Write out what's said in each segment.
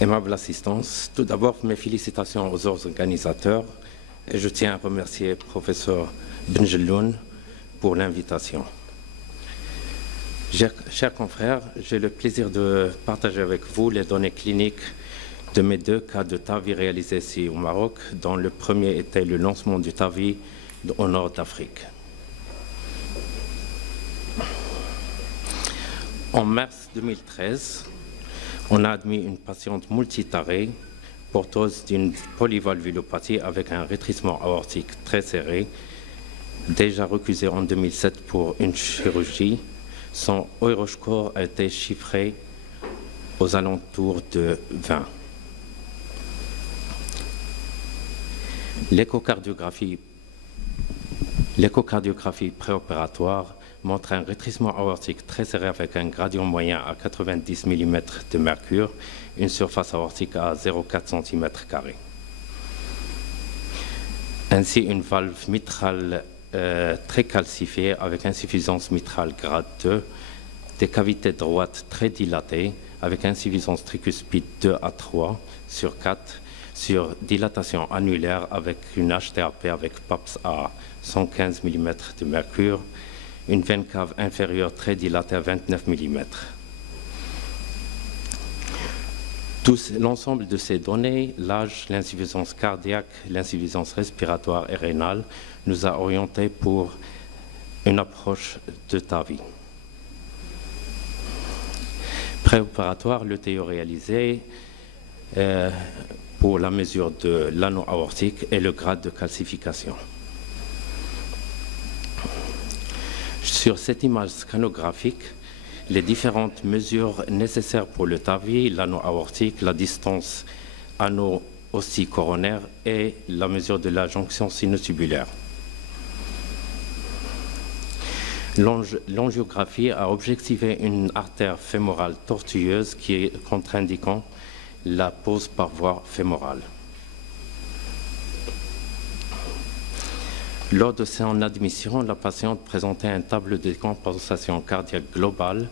Aimable assistance, tout d'abord mes félicitations aux organisateurs et je tiens à remercier professeur Benjeloun pour l'invitation. Chers confrères, j'ai le plaisir de partager avec vous les données cliniques de mes 2 cas de TAVI réalisés ici au Maroc, dont le premier était le lancement du TAVI au nord d'Afrique. En mars 2013, on a admis une patiente multitarée, porteuse d'une polyvalvulopathie avec un rétrécissement aortique très serré, déjà recusée en 2007 pour une chirurgie. Son Euroscore a été chiffré aux alentours de 20. L'échocardiographie préopératoire montre un rétrécissement aortique très serré avec un gradient moyen à 90 mm de mercure, une surface aortique à 0,4 cm². Ainsi, une valve mitrale très calcifiée avec insuffisance mitrale grade 2, des cavités droites très dilatées avec insuffisance tricuspide 2 à 3 sur 4, sur dilatation annulaire avec une HTAP avec PAPS à 115 mm de mercure, une veine cave inférieure très dilatée à 29 mm. L'ensemble de ces données, l'âge, l'insuffisance cardiaque, l'insuffisance respiratoire et rénale, nous a orientés pour une approche de TAVI. Préopératoire, le TO réalisé pour la mesure de l'anneau aortique et le grade de calcification. Sur cette image scanographique, les différentes mesures nécessaires pour le TAVI, l'anneau aortique, la distance anneau aussi coronaire et la mesure de la jonction sinotubulaire. L'angiographie a objectivé une artère fémorale tortueuse qui est contre-indiquant la pose par voie fémorale. Lors de son admission, la patiente présentait un tableau de décompensation cardiaque globale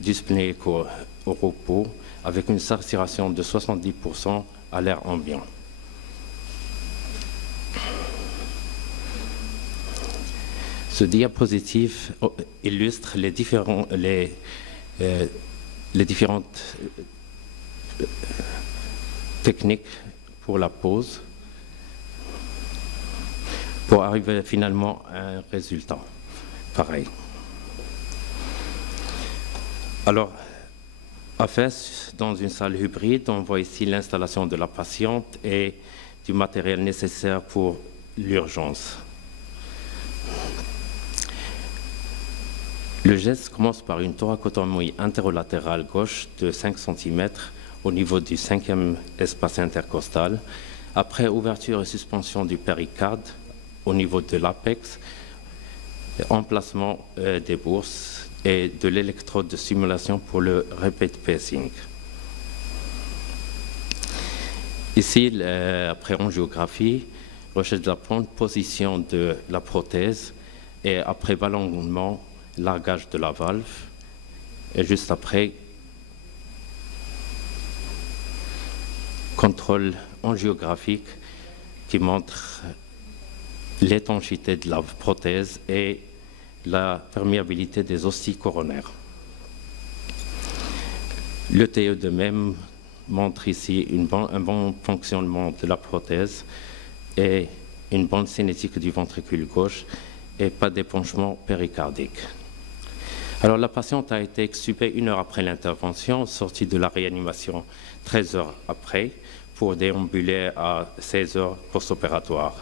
dyspnéique au repos avec une saturation de 70% à l'air ambiant. Ce diapositive illustre les différentes techniques pour la pose pour arriver finalement à un résultat pareil. Alors, à Fès, dans une salle hybride, on voit ici l'installation de la patiente et du matériel nécessaire pour l'urgence. Le geste commence par une thoracotomie interlatérale gauche de 5 cm au niveau du 5e espace intercostal, après ouverture et suspension du péricarde au niveau de l'apex, emplacement des bourses et de l'électrode de stimulation pour le repeat pacing. Ici, après angiographie, recherche de la bonne position de la prothèse et après ballonnement, largage de la valve et juste après, contrôle angiographique qui montre l'étanchéité de la prothèse et la perméabilité des hosties coronaires. Le TE de même montre ici un bon fonctionnement de la prothèse et une bonne cinétique du ventricule gauche et pas d'épanchement péricardique. Alors la patiente a été extubée 1 heure après l'intervention, sortie de la réanimation 13 heures après pour déambuler à 16 heures post-opératoire.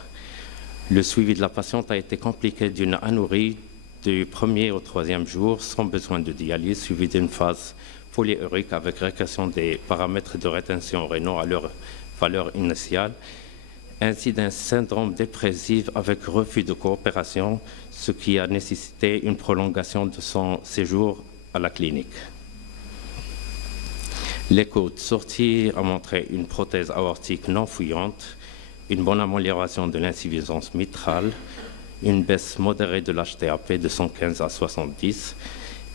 Le suivi de la patiente a été compliqué d'une anurie du 1er au 3e jour sans besoin de dialyse, suivi d'une phase polyurique avec régression des paramètres de rétention rénaux à leur valeur initiale, ainsi d'un syndrome dépressif avec refus de coopération, ce qui a nécessité une prolongation de son séjour à la clinique. L'écho de sortie a montré une prothèse aortique non fouillante, une bonne amélioration de l'insuffisance mitrale, une baisse modérée de l'HTAP de 115 à 70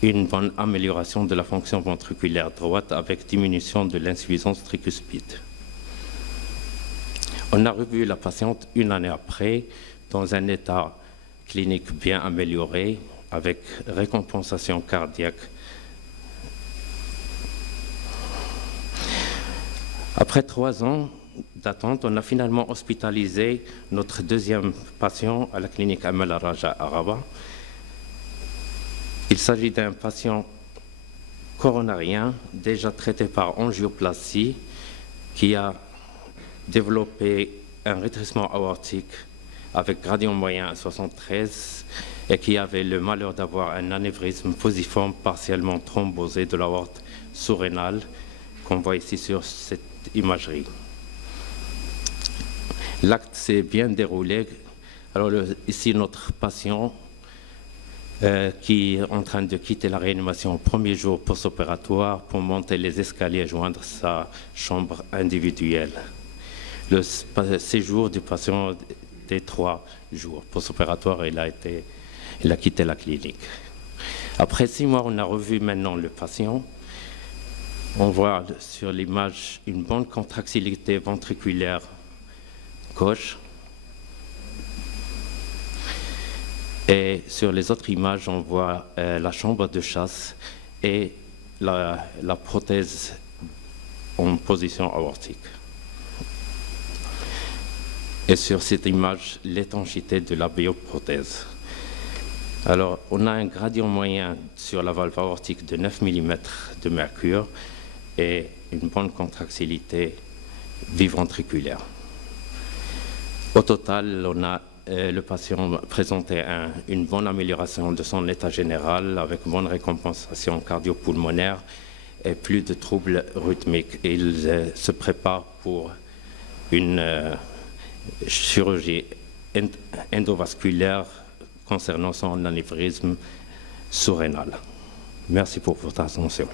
une bonne amélioration de la fonction ventriculaire droite avec diminution de l'insuffisance tricuspide. On a revu la patiente une année après dans un état clinique bien amélioré avec récompensation cardiaque. Après 3 ans d'attente, on a finalement hospitalisé notre deuxième patient à la clinique Amal Raja à Rabat. Il s'agit d'un patient coronarien déjà traité par angioplastie qui a développé un rétrécissement aortique avec gradient moyen à 73 et qui avait le malheur d'avoir un anévrisme fusiforme partiellement thrombosé de l'aorte surrénale qu'on voit ici sur cette imagerie. L'acte s'est bien déroulé. Alors ici notre patient qui est en train de quitter la réanimation au premier jour post-opératoire pour monter les escaliers et joindre sa chambre individuelle. Le séjour du patient était 3 jours post-opératoire et il a quitté la clinique. Après 6 mois, on a revu maintenant le patient. On voit sur l'image une bonne contractilité ventriculaire gauche. Et sur les autres images, on voit la chambre de chasse et la prothèse en position aortique. Et sur cette image, l'étanchéité de la bioprothèse. Alors, on a un gradient moyen sur la valve aortique de 9 mm de mercure et une bonne contractilité biventriculaire. Au total, on a le patient présentait une bonne amélioration de son état général avec bonne récompensation cardio-pulmonaire et plus de troubles rythmiques. Et il se prépare pour une chirurgie endovasculaire concernant son anévrisme surrénal. Merci pour votre attention.